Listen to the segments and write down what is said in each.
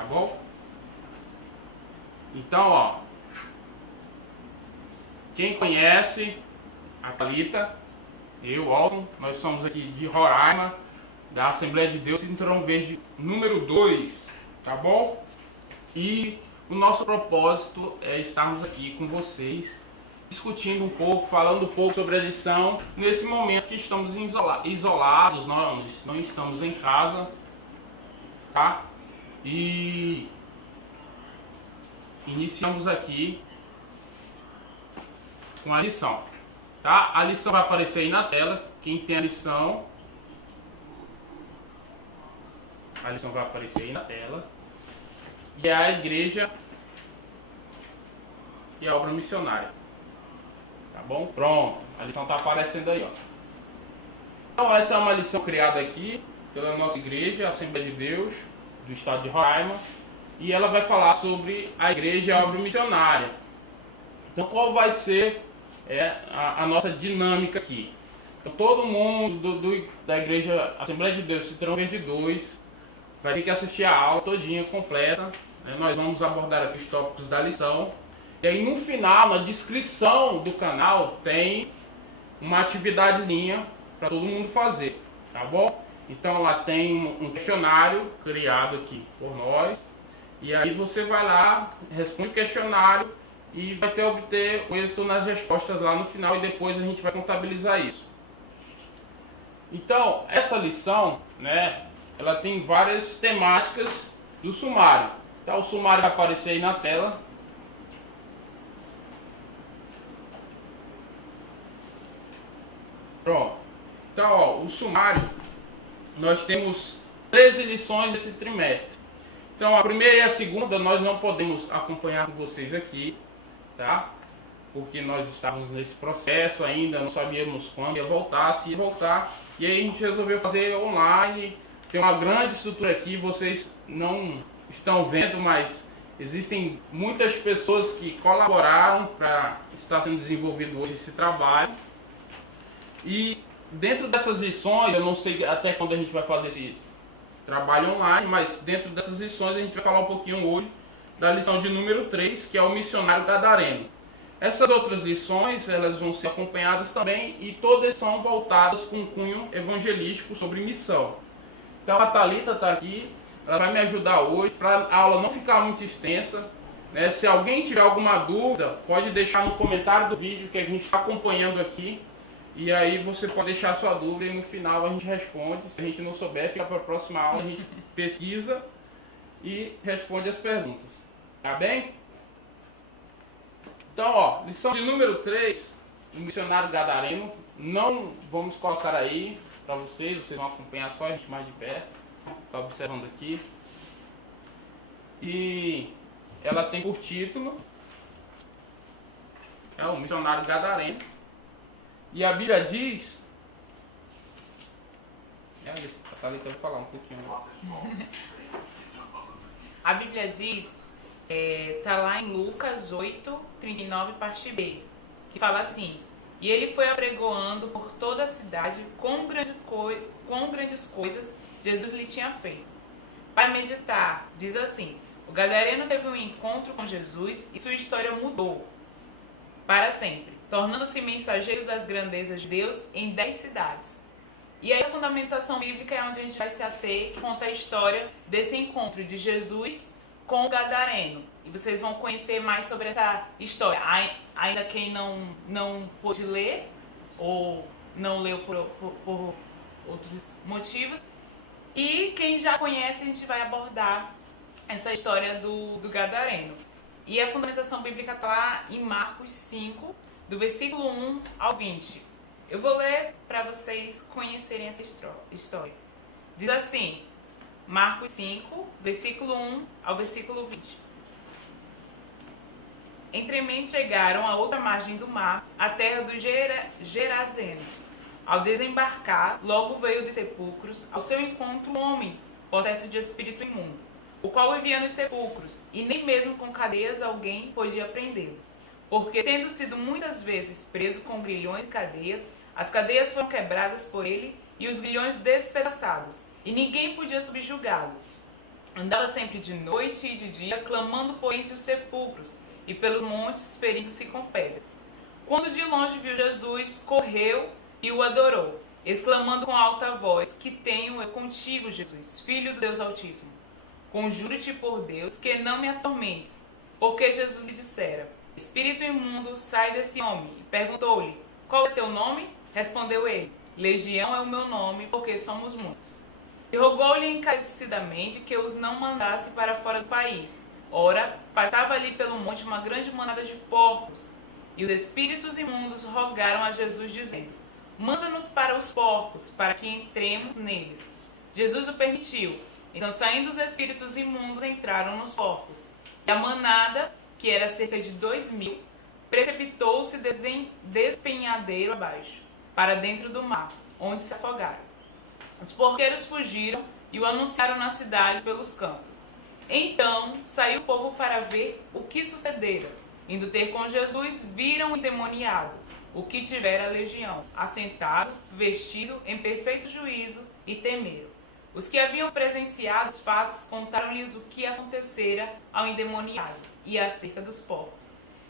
tá bom? Então, ó, quem conhece a Thalita, eu, Alton, nós somos aqui de Roraima, da Assembleia de Deus, Cinturão Verde número 2, tá bom? E o nosso propósito é estarmos aqui com vocês, discutindo um pouco, falando um pouco sobre a lição, nesse momento que estamos isolados, nós não estamos em casa, tá? E iniciamos aqui com a lição, tá? A lição vai aparecer aí na tela, quem tem a lição vai aparecer aí na tela, e é a igreja e a obra missionária, tá bom? Pronto, a lição está aparecendo aí, ó. Então essa é uma lição criada aqui pela nossa igreja, a Assembleia de Deus do estado de Roraima, e ela vai falar sobre a igreja e a obra missionária. Então qual vai ser a nossa dinâmica aqui? Então todo mundo da igreja Assembleia de Deus Cinturão Verde 2 vai ter que assistir a aula todinha completa, né? Nós vamos abordar aqui os tópicos da lição, e aí no final, na descrição do canal, tem uma atividadezinha para todo mundo fazer, tá bom? Então lá tem um questionário criado aqui por nós, e aí você vai lá, responde o questionário e vai obter o êxito nas respostas lá no final, e depois a gente vai contabilizar isso. Então, essa lição, né, ela tem várias temáticas do sumário. Então o sumário vai aparecer aí na tela. Pronto. Então, ó, o sumário, nós temos 13 lições desse trimestre. Então, a primeira e a segunda nós não podemos acompanhar com vocês aqui, tá? Porque nós estávamos nesse processo ainda, não sabíamos quando ia voltar, se ia voltar. E aí a gente resolveu fazer online. Tem uma grande estrutura aqui, vocês não estão vendo, mas existem muitas pessoas que colaboraram para estar sendo desenvolvido hoje esse trabalho. E dentro dessas lições, eu não sei até quando a gente vai fazer esse trabalho online, mas dentro dessas lições a gente vai falar um pouquinho hoje da lição de número 3, que é o missionário gadareno. Essas outras lições, elas vão ser acompanhadas também, e todas são voltadas com um cunho evangelístico sobre missão. Então a Thalita está aqui, ela vai me ajudar hoje para a aula não ficar muito extensa, né? Se alguém tiver alguma dúvida, pode deixar no comentário do vídeo que a gente está acompanhando aqui, e aí você pode deixar a sua dúvida e no final a gente responde. Se a gente não souber, fica para a próxima aula, a gente pesquisa e responde as perguntas, tá bem? Então, ó, lição de número 3, o missionário gadareno, não vamos colocar aí para vocês vão acompanhar só a gente mais de perto, tá observando aqui. E ela tem por título o missionário gadareno. E a Bíblia diz, a Thalita vai falar um pouquinho. A Bíblia diz, tá lá em Lucas 8, 39, parte B, que fala assim: e ele foi apregoando por toda a cidade quão grandes coisas Jesus lhe tinha feito. Para meditar, diz assim: o gadareno teve um encontro com Jesus e sua história mudou para sempre, tornando-se mensageiro das grandezas de Deus em 10 cidades. E aí a fundamentação bíblica é onde a gente vai se ater, que conta a história desse encontro de Jesus com o gadareno. E vocês vão conhecer mais sobre essa história. Ainda quem não pôde ler, ou não leu por outros motivos. E quem já conhece, a gente vai abordar essa história do gadareno. E a fundamentação bíblica está lá em Marcos 5, do versículo 1 ao 20. Eu vou ler para vocês conhecerem essa história. Diz assim, Marcos 5, versículo 1 ao versículo 20. Entremente chegaram à outra margem do mar, a terra dos Gerazenos. Ao desembarcar, logo veio dos sepulcros ao seu encontro um homem, possesso de espírito imundo, o qual vivia nos sepulcros, e nem mesmo com cadeias alguém podia prendê-lo. Porque, tendo sido muitas vezes preso com grilhões e cadeias, as cadeias foram quebradas por ele e os grilhões despedaçados, e ninguém podia subjugá-lo. Andava sempre de noite e de dia, clamando por entre os sepulcros e pelos montes, ferindo-se com pedras. Quando de longe viu Jesus, correu e o adorou, exclamando com alta voz: Que tenho é contigo, Jesus, Filho do Deus Altíssimo. Conjuro-te por Deus que não me atormentes. Porque Jesus lhe dissera: Espírito imundo, sai desse homem. E perguntou-lhe: Qual é teu nome? Respondeu ele: Legião é o meu nome, porque somos muitos. E rogou-lhe encarecidamente que os não mandasse para fora do país. Ora, passava ali pelo monte uma grande manada de porcos. E os espíritos imundos rogaram a Jesus, dizendo: Manda-nos para os porcos, para que entremos neles. Jesus o permitiu. Então, saindo os espíritos imundos, entraram nos porcos. E a manada, que era cerca de 2.000, precipitou-se despenhadeiro abaixo, para dentro do mar, onde se afogaram. Os porqueiros fugiram e o anunciaram na cidade pelos campos. Então saiu o povo para ver o que sucedera. Indo ter com Jesus, viram o endemoniado, o que tivera a legião, assentado, vestido em perfeito juízo, e temeram. Os que haviam presenciado os fatos contaram-lhes o que acontecera ao endemoniado e acerca dos porcos.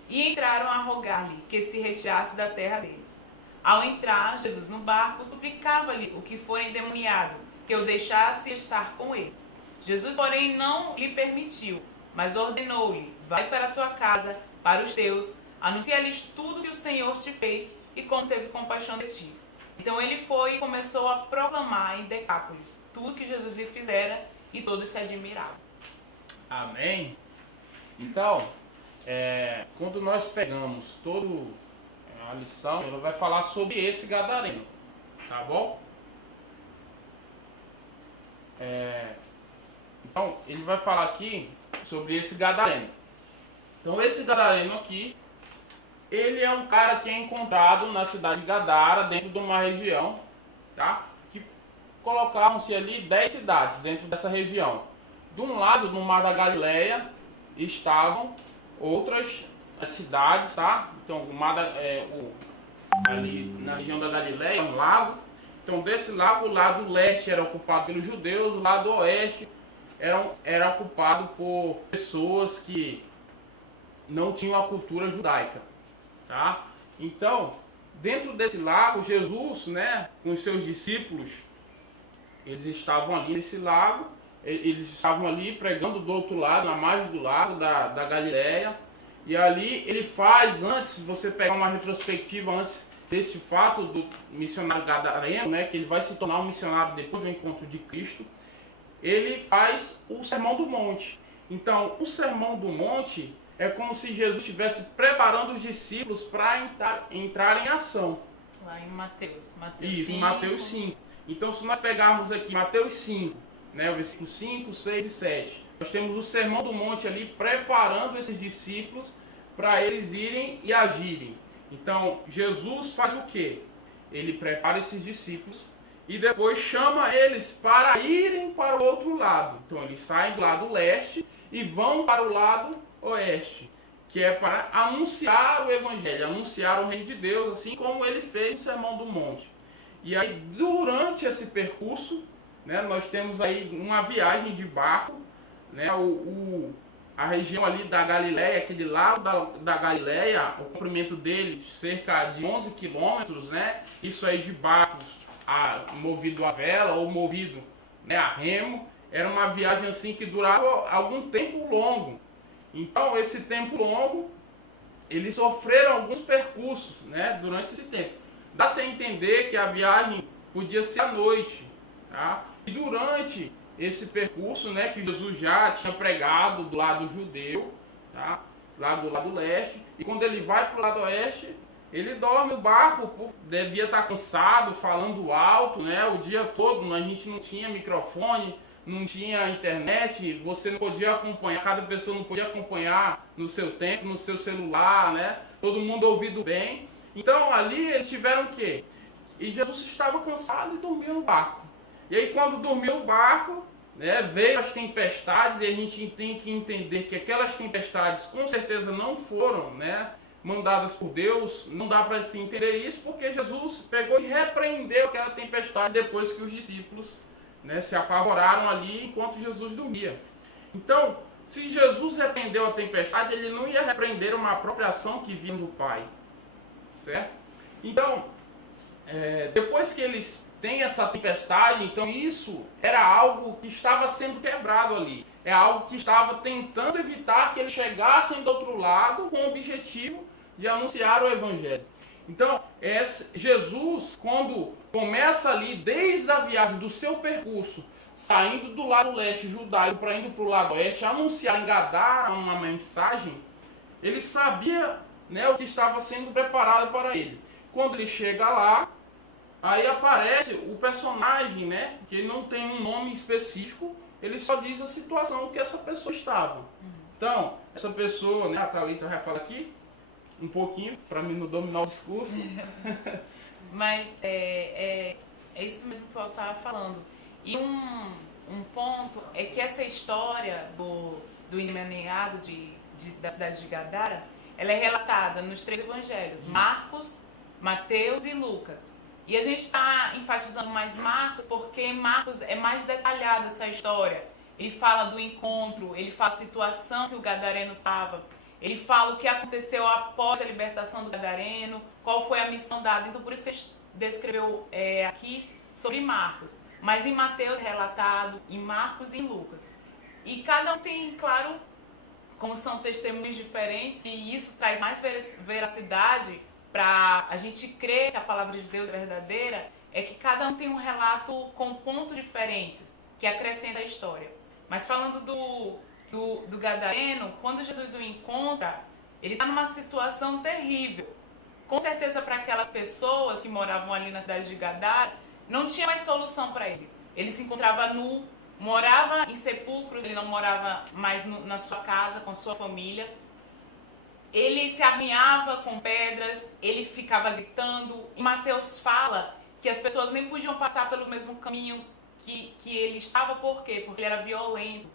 E entraram a rogar-lhe que se retirasse da terra deles. Ao entrar Jesus no barco, suplicava-lhe o que fora endemoniado, que o deixasse estar com ele. Jesus, porém, não lhe permitiu, mas ordenou-lhe: Vai para a tua casa, para os teus, anuncia-lhes tudo que o Senhor te fez e como teve compaixão de ti. Então ele foi e começou a proclamar em Decápolis tudo que Jesus lhe fizera, e todos se admiravam. Amém? Então, quando nós pegamos toda a lição, ela vai falar sobre esse gadareno, tá bom? Então, ele vai falar aqui sobre esse gadareno. Então, esse gadareno aqui, ele é um cara que é encontrado na cidade de Gadara, dentro de uma região, tá? Que colocaram-se ali 10 cidades dentro dessa região. De um lado, no Mar da Galileia, estavam outras cidades, tá? Então, o mar ali na região da Galileia, um lago. Então, desse lago, o lado leste era ocupado pelos judeus, o lado oeste era ocupado por pessoas que não tinham a cultura judaica, tá? Então, dentro desse lago, Jesus, né, com os seus discípulos, eles estavam ali nesse lago, eles estavam ali pregando do outro lado, na margem do lago da Galileia. E ali ele faz, antes, você pegar uma retrospectiva antes desse fato do missionário gadareno, né, que ele vai se tornar um missionário depois do encontro de Cristo, ele faz o Sermão do Monte. Então, o Sermão do Monte é como se Jesus estivesse preparando os discípulos para entrar em ação. Lá em Mateus Isso, 5. Mateus 5. Então, se nós pegarmos aqui Mateus 5, né, o versículo 5, 6 e 7, nós temos o Sermão do Monte ali preparando esses discípulos para eles irem e agirem. Então, Jesus faz o quê? Ele prepara esses discípulos e depois chama eles para irem para o outro lado. Então, eles saem do lado leste e vão para o lado oeste, que é para anunciar o Evangelho, anunciar o Reino de Deus, assim como ele fez no Sermão do Monte. E aí, durante esse percurso, né, nós temos aí uma viagem de barco, né, a região ali da Galileia, aquele lado da Galileia, o comprimento dele cerca de 11 quilômetros, né, isso aí de barcos movido a vela ou movido, né, a remo, era uma viagem assim que durava algum tempo longo. Então, esse tempo longo, eles sofreram alguns percursos, né, durante esse tempo. Dá-se a entender que a viagem podia ser à noite, tá? E durante esse percurso, né, que Jesus já tinha pregado do lado judeu, tá? Lá do lado leste, e quando ele vai para o lado oeste, ele dorme no barco, devia estar cansado, falando alto, né, o dia todo. A gente não tinha microfone, não tinha internet, você não podia acompanhar, cada pessoa não podia acompanhar no seu tempo, no seu celular, né, todo mundo ouvindo bem. Então ali eles tiveram o quê? E Jesus estava cansado e dormiu no barco. E aí quando dormiu no barco, né, veio as tempestades, e a gente tem que entender que aquelas tempestades com certeza não foram, né, mandadas por Deus. Não dá para se entender isso, porque Jesus pegou e repreendeu aquela tempestade depois que os discípulos, né, se apavoraram ali enquanto Jesus dormia. Então, se Jesus repreendeu a tempestade, ele não ia repreender uma apropriação que vinha do Pai, certo? Então, depois que eles têm essa tempestade, então isso era algo que estava sendo quebrado ali. É algo que estava tentando evitar que eles chegassem do outro lado com o objetivo de anunciar o Evangelho. Então, Jesus, quando começa ali, desde a viagem do seu percurso, saindo do lado leste judaico para indo para o lado oeste, anunciar em Gadara uma mensagem, ele sabia, né, o que estava sendo preparado para ele. Quando ele chega lá, aí aparece o personagem, né, que ele não tem um nome específico, ele só diz a situação que essa pessoa estava. Então, essa pessoa, né, a Thalita já fala aqui, um pouquinho, para mim não dominar o discurso. Mas é isso mesmo que eu estava falando. E um ponto é que essa história do endemoniado da cidade de Gadara, ela é relatada nos 3 evangelhos, Marcos, Mateus e Lucas. E a gente está enfatizando mais Marcos porque Marcos é mais detalhado essa história. Ele fala do encontro, ele fala a situação que o gadareno estava, ele fala o que aconteceu após a libertação do gadareno, qual foi a missão dada. Então por isso que a gente descreveu aqui sobre Marcos. Mas em Mateus é relatado, em Marcos e em Lucas. E cada um tem, claro, como são testemunhos diferentes, e isso traz mais veracidade para a gente crer que a palavra de Deus é verdadeira, é que cada um tem um relato com pontos diferentes, que acrescenta a história. Mas falando do gadareno, quando Jesus o encontra, ele está numa situação terrível. Com certeza para aquelas pessoas que moravam ali na cidade de Gadara, não tinha mais solução para ele. Ele se encontrava nu, morava em sepulcros, ele não morava mais na sua casa, com sua família. Ele se arranhava com pedras, ele ficava gritando. E Mateus fala que as pessoas nem podiam passar pelo mesmo caminho que ele estava. Por quê? Porque ele era violento.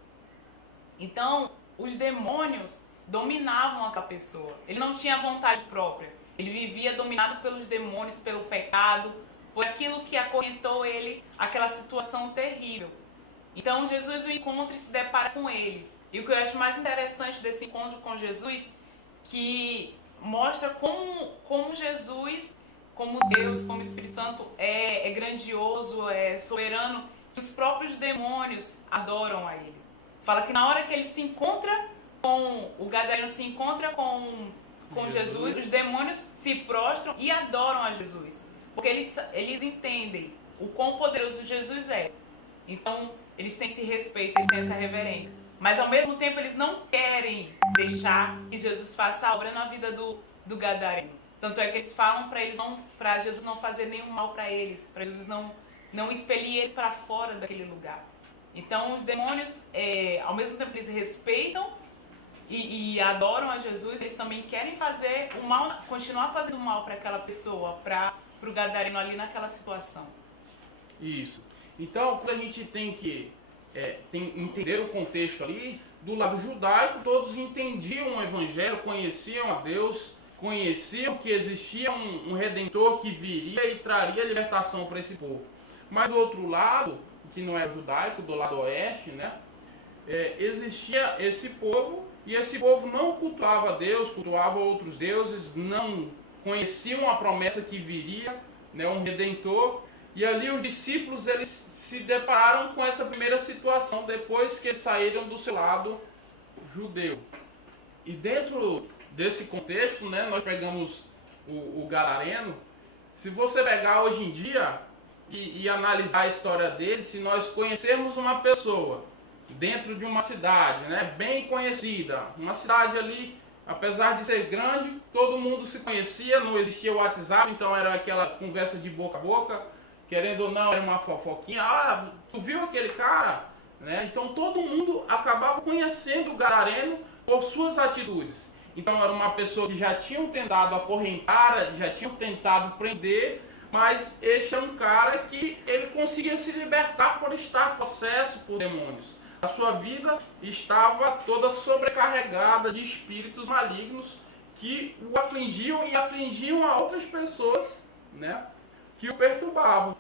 Então, os demônios dominavam aquela pessoa. Ele não tinha vontade própria. Ele vivia dominado pelos demônios, pelo pecado, por aquilo que acorrentou ele, aquela situação terrível. Então, Jesus o encontra e se depara com ele. E o que eu acho mais interessante desse encontro com Jesus, que mostra como Jesus, como Deus, como Espírito Santo, é grandioso, é soberano, que os próprios demônios adoram a ele. Fala que na hora que ele se encontra o gadareno se encontra com Jesus, os demônios se prostram e adoram a Jesus. Porque eles entendem o quão poderoso Jesus é. Então, eles têm esse respeito, eles têm essa reverência. Mas, ao mesmo tempo, eles não querem deixar que Jesus faça a obra na vida do gadareno. Tanto é que eles falam para Jesus não fazer nenhum mal para eles, para Jesus não expelir eles para fora daquele lugar. Então, os demônios, ao mesmo tempo, eles respeitam e adoram a Jesus, eles também querem fazer o mal, continuar fazendo o mal para aquela pessoa, para o gadareno ali naquela situação. Isso. Então, quando a gente tem que entender o contexto ali, do lado judaico, todos entendiam o Evangelho, conheciam a Deus, conheciam que existia um Redentor que viria e traria libertação para esse povo. Mas do outro lado, que não era judaico, do lado oeste, né, existia esse povo, e esse povo não cultuava a Deus, cultuava outros deuses, não conheciam a promessa que viria, né, um Redentor. E ali os discípulos eles se depararam com essa primeira situação depois que eles saíram do seu lado judeu. E dentro desse contexto, né, nós pegamos o gadareno. Se você pegar hoje em dia e analisar a história dele, se nós conhecermos uma pessoa dentro de uma cidade, né, bem conhecida, uma cidade ali, apesar de ser grande, todo mundo se conhecia, não existia o WhatsApp, então era aquela conversa de boca a boca, querendo ou não, era uma fofoquinha. Ah, tu viu aquele cara? Né? Então todo mundo acabava conhecendo o gadareno por suas atitudes. Então era uma pessoa que já tinham tentado acorrentar, já tinham tentado prender, mas este é um cara que ele conseguia se libertar por estar possesso por demônios. A sua vida estava toda sobrecarregada de espíritos malignos que o afligiam e afligiam a outras pessoas, né, que o perturbavam.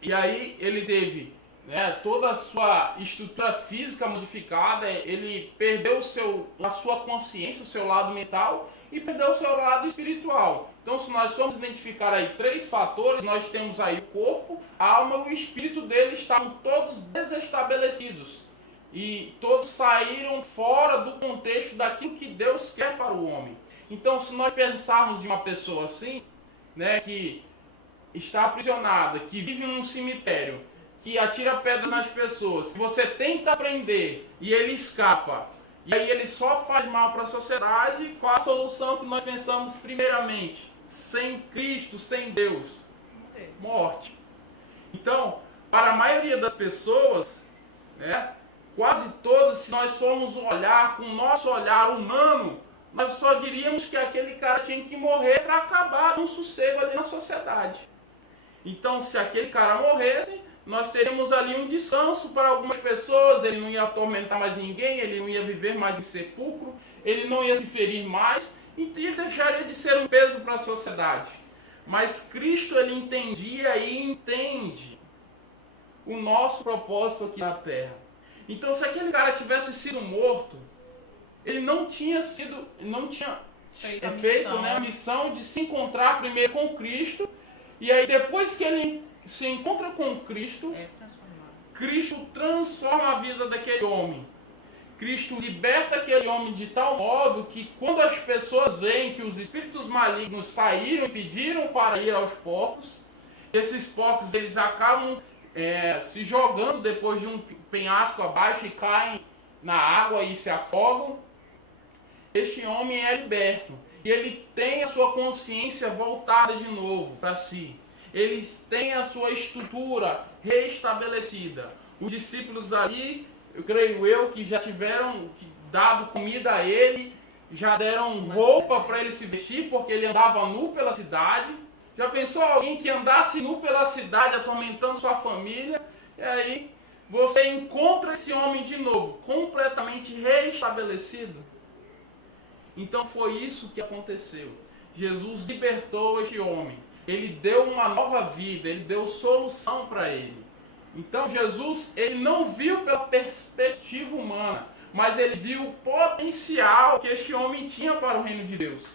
E aí ele teve né, toda a sua estrutura física modificada, ele perdeu a sua consciência, o seu lado mental e perdeu o seu lado espiritual. Então, se nós formos identificar aí 3 fatores, nós temos aí o corpo, a alma e o espírito dele estavam todos desestabelecidos. E todos saíram fora do contexto daquilo que Deus quer para o homem. Então, se nós pensarmos em uma pessoa assim, né, que está aprisionada, que vive num cemitério, que atira pedra nas pessoas, que você tenta prender e ele escapa, e aí ele só faz mal para a sociedade, qual a solução que nós pensamos primeiramente? Sem Cristo, sem Deus? Morte. Então, para a maioria das pessoas, né, quase todas, se nós formos olhar com o nosso olhar humano, nós só diríamos que aquele cara tinha que morrer para acabar um sossego ali na sociedade. Então, se aquele cara morresse, nós teríamos ali um descanso para algumas pessoas, ele não ia atormentar mais ninguém, ele não ia viver mais em sepulcro, ele não ia se ferir mais, e deixaria de ser um peso para a sociedade. Mas Cristo, ele entendia e entende o nosso propósito aqui na Terra. Então, se aquele cara tivesse sido morto, ele não tinha feito, né, a missão de se encontrar primeiro com Cristo, e aí depois que ele se encontra com Cristo, Cristo transforma a vida daquele homem. Cristo liberta aquele homem de tal modo que quando as pessoas veem que os espíritos malignos saíram e pediram para ir aos porcos, esses porcos eles acabam se jogando depois de um penhasco abaixo e caem na água e se afogam. Este homem é liberto e ele tem a sua consciência voltada de novo para si. Eles têm a sua estrutura restabelecida. Os discípulos ali, eu creio que já tiveram dado comida a ele, já deram roupa para ele se vestir, porque ele andava nu pela cidade. Já pensou alguém que andasse nu pela cidade, atormentando sua família? E aí você encontra esse homem de novo, completamente restabelecido. Então foi isso que aconteceu. Jesus libertou este homem. Ele deu uma nova vida, ele deu solução para ele. Então Jesus, ele não viu pela perspectiva humana, mas ele viu o potencial que este homem tinha para o reino de Deus.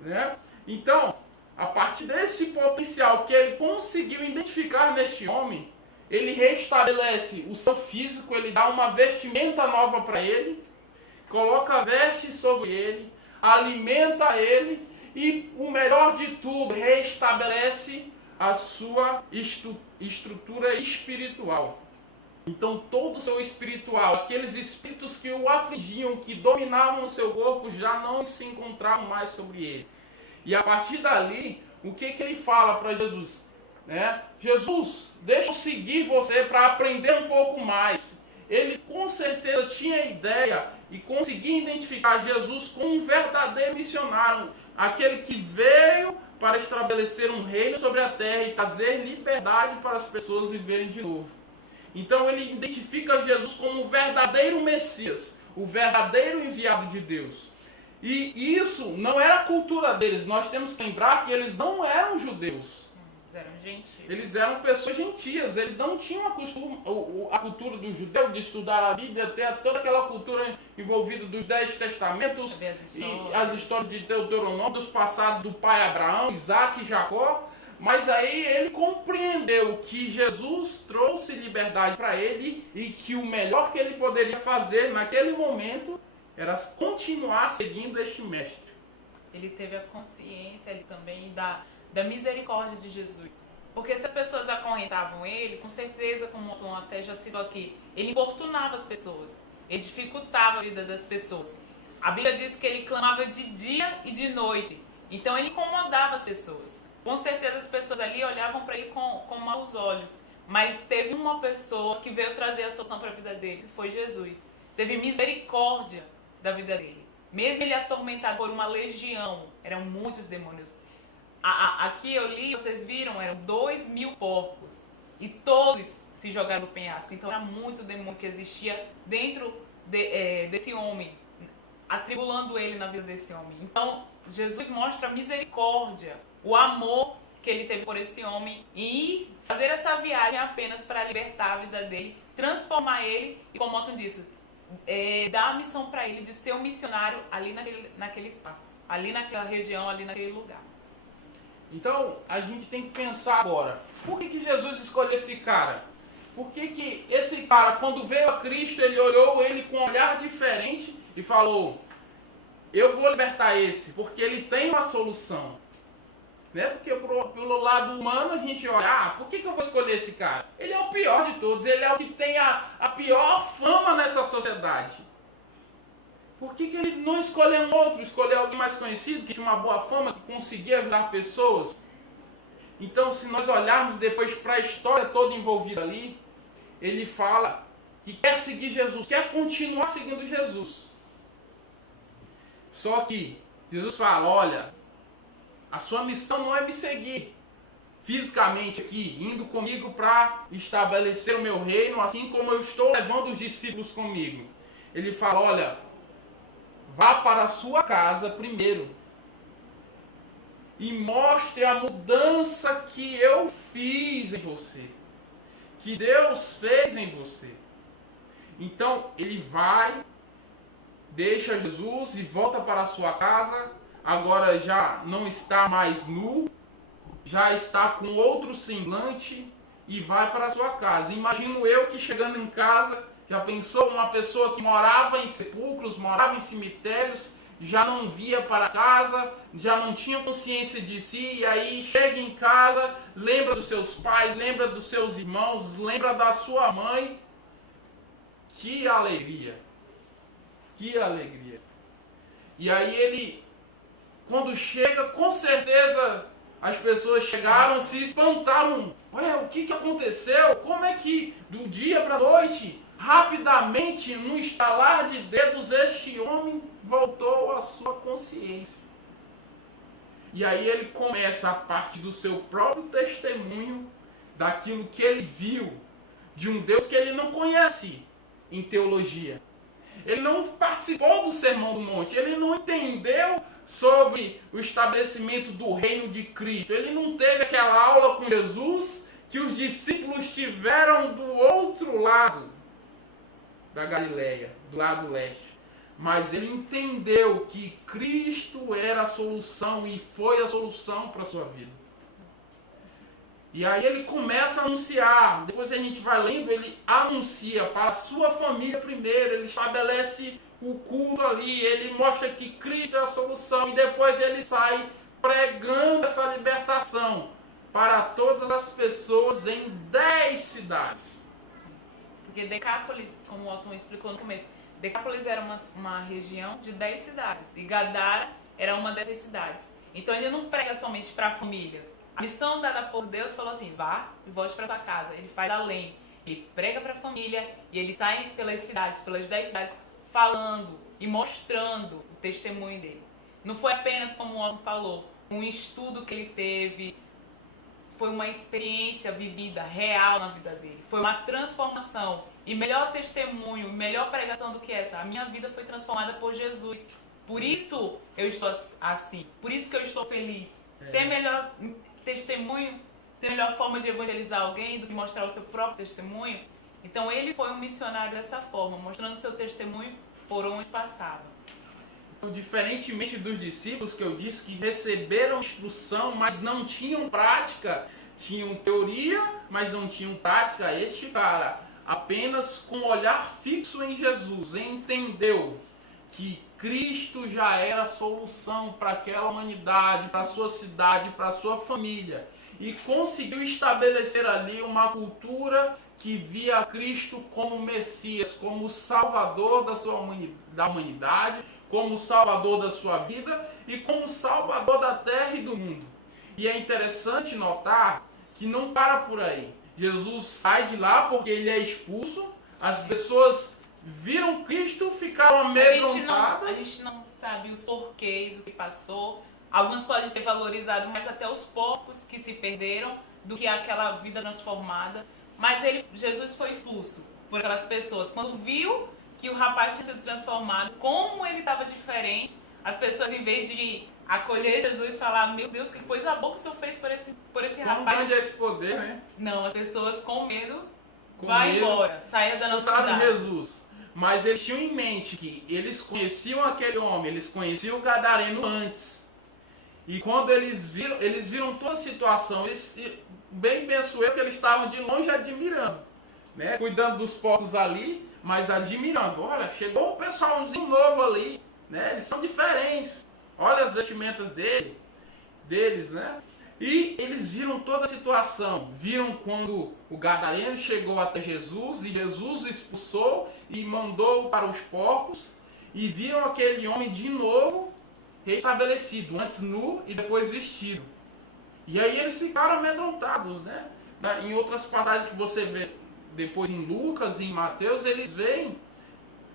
Né? Então, a partir desse potencial que ele conseguiu identificar neste homem, ele restabelece o seu físico, ele dá uma vestimenta nova para ele, coloca vestes sobre ele, alimenta ele e, o melhor de tudo, restabelece a sua estrutura espiritual. Então todo o seu espiritual, aqueles espíritos que o afligiam, que dominavam o seu corpo, já não se encontravam mais sobre ele. E a partir dali, o que ele fala para Jesus? Jesus, deixa eu seguir você para aprender um pouco mais. Ele com certeza tinha a ideia e conseguia identificar Jesus como um verdadeiro missionário, aquele que veio para estabelecer um reino sobre a terra e trazer liberdade para as pessoas viverem de novo. Então ele identifica Jesus como o verdadeiro Messias, o verdadeiro enviado de Deus. E isso não era a cultura deles. Nós temos que lembrar que eles não eram judeus. Eram gentios. Eles eram pessoas gentias. Eles não tinham a cultura do judeu de estudar a Bíblia, ter toda aquela cultura envolvida dos 10 testamentos e as histórias de Deuteronômio, dos passados do pai Abraão, Isaac e Jacó. Mas aí ele compreendeu que Jesus trouxe liberdade para ele e que o melhor que ele poderia fazer naquele momento era continuar seguindo este mestre. Ele teve a consciência ele também da misericórdia de Jesus. Porque se as pessoas acorrentavam ele, com certeza, como o Tom até já citou aqui, ele importunava as pessoas, ele dificultava a vida das pessoas. A Bíblia diz que ele clamava de dia e de noite, então ele incomodava as pessoas. Com certeza as pessoas ali olhavam para ele com maus olhos, mas teve uma pessoa que veio trazer a solução para a vida dele, que foi Jesus. Teve misericórdia da vida dele. Mesmo ele atormentado por uma legião, eram muitos demônios. Aqui eu li, vocês viram, eram 2.000 porcos. E todos se jogaram no penhasco. Então era muito demônio que existia dentro desse homem, atribulando ele na vida desse homem. Então Jesus mostra a misericórdia, o amor que ele teve por esse homem e fazer essa viagem apenas para libertar a vida dele, transformar ele e, como Otton disse, dar a missão para ele de ser um missionário ali naquele espaço, ali naquela região, ali naquele lugar. Então, a gente tem que pensar agora, por que Jesus escolheu esse cara? Por que esse cara, quando veio a Cristo, ele olhou ele com um olhar diferente e falou, eu vou libertar esse, porque ele tem uma solução. Né? Porque pelo lado humano a gente olha, por que eu vou escolher esse cara? Ele é o pior de todos, ele é o que tem a pior fama nessa sociedade. Por que ele não escolheu um outro, escolheu alguém mais conhecido, que tinha uma boa fama, que conseguia ajudar pessoas? Então, se nós olharmos depois para a história toda envolvida ali, ele fala que quer seguir Jesus, quer continuar seguindo Jesus. Só que Jesus fala, olha, a sua missão não é me seguir fisicamente aqui, indo comigo para estabelecer o meu reino, assim como eu estou levando os discípulos comigo. Ele fala, olha, vá para a sua casa primeiro e mostre a mudança que eu fiz em você, que Deus fez em você. Então ele vai, deixa Jesus e volta para a sua casa. Agora já não está mais nu, já está com outro semblante e vai para a sua casa. Imagino eu que chegando em casa, já pensou uma pessoa que morava em sepulcros, morava em cemitérios, já não via para casa, já não tinha consciência de si, e aí chega em casa, lembra dos seus pais, lembra dos seus irmãos, lembra da sua mãe. Que alegria! Que alegria! E aí ele, quando chega, com certeza as pessoas chegaram, se espantaram. Ué, o que aconteceu? Como é que do dia para a noite, rapidamente, no estalar de dedos, este homem voltou à sua consciência? E aí ele começa a partir do seu próprio testemunho, daquilo que ele viu, de um Deus que ele não conhece em teologia. Ele não participou do Sermão do Monte, ele não entendeu sobre o estabelecimento do reino de Cristo. Ele não teve aquela aula com Jesus que os discípulos tiveram do outro lado da Galileia, do lado leste. Mas ele entendeu que Cristo era a solução e foi a solução para a sua vida. E aí ele começa a anunciar, depois a gente vai lendo, ele anuncia para a sua família primeiro, ele estabelece o culto ali, ele mostra que Cristo é a solução e depois ele sai pregando essa libertação para todas as pessoas em 10 cidades. Porque Decápolis, como o Otton explicou no começo, Decápolis era uma região de 10 cidades e Gadara era uma dessas cidades. Então ele não prega somente para a família. A missão dada por Deus falou assim, vá e volte para sua casa. Ele faz além, ele prega para a família e ele sai pelas cidades, pelas 10 cidades, falando e mostrando o testemunho dele. Não foi apenas, como o Otton falou, um estudo que ele teve, foi uma experiência vivida, real na vida dele. Foi uma transformação. E melhor testemunho, melhor pregação do que essa. A minha vida foi transformada por Jesus. Por isso eu estou assim. Por isso que eu estou feliz. Tem melhor testemunho, tem melhor forma de evangelizar alguém do que mostrar o seu próprio testemunho. Então ele foi um missionário dessa forma, mostrando o seu testemunho por onde passava. Então, diferentemente dos discípulos que eu disse que receberam instrução, mas não tinham prática, tinham teoria, mas não tinham prática, este cara, apenas com um olhar fixo em Jesus, entendeu que Cristo já era a solução para aquela humanidade, para a sua cidade, para a sua família. E conseguiu estabelecer ali uma cultura que via Cristo como Messias, como Salvador da humanidade, como Salvador da sua vida e como Salvador da terra e do mundo. E é interessante notar que não para por aí. Jesus sai de lá porque ele é expulso, as pessoas viram Cristo, ficaram amedrontadas. A gente não sabe os porquês, o que passou. Alguns podem ter valorizado mais até os poucos que se perderam do que aquela vida transformada. Mas Jesus foi expulso por aquelas pessoas. Quando viu que o rapaz tinha sido transformado, como ele estava diferente, As pessoas, em vez de acolher Jesus e falar, meu Deus, que coisa boa que o Senhor fez por esse Como rapaz. grande é esse poder, né? Não, as pessoas com medo, Com medo, embora, saia da nossa expulsaram cidade. Jesus. Mas eles tinham em mente que eles conheciam aquele homem, eles conheciam o gadareno antes. E quando eles viram toda a situação, bem penso eu que eles estavam de longe admirando, né? Cuidando dos povos ali, mas admirando. Olha, chegou um pessoalzinho novo ali, né? Eles são diferentes. Olha as vestimentas deles, né? E eles viram toda a situação. Viram quando o gadareno chegou até Jesus e Jesus expulsou e mandou para os porcos. E viram aquele homem de novo restabelecido, antes nu e depois vestido. E aí eles ficaram amedrontados, né? Em outras passagens que você vê depois em Lucas e em Mateus, eles veem